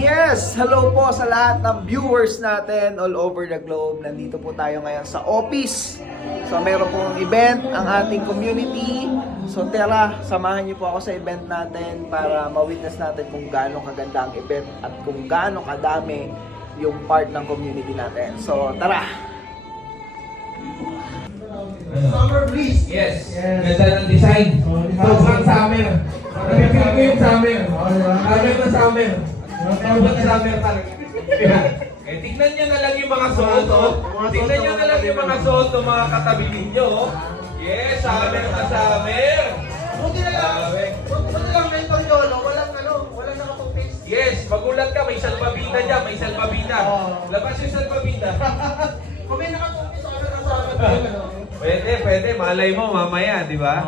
Yes! Hello po sa lahat ng viewers natin all over the globe. Nandito po tayo ngayon sa office. So meron pong event ang ating community. So tara, samahan niyo po ako sa event natin para ma-witness natin kung gaano kaganda ang event at kung gaano kadami yung part ng community natin. So tara! Summer breeze. Yes. Ganda ng design. Sobrang summer. Napipili ko yung summer. Summer na summer. Sobrang summer talaga. Eh, tignan nyo na lang yung mga suot, oh. Tignan nyo na lang yung mga suot ng mga katabi ninyo, oh. Yes, summer na summer. Buti na lang mentor yolo, walang nakapag-face. Yes, magulat ka, may salbabida dyan, may salbabida. Labas yung salbabida. Kung may nakapag-face, ako na kasama tayo. Pwede, malay mo mamaya, di ba?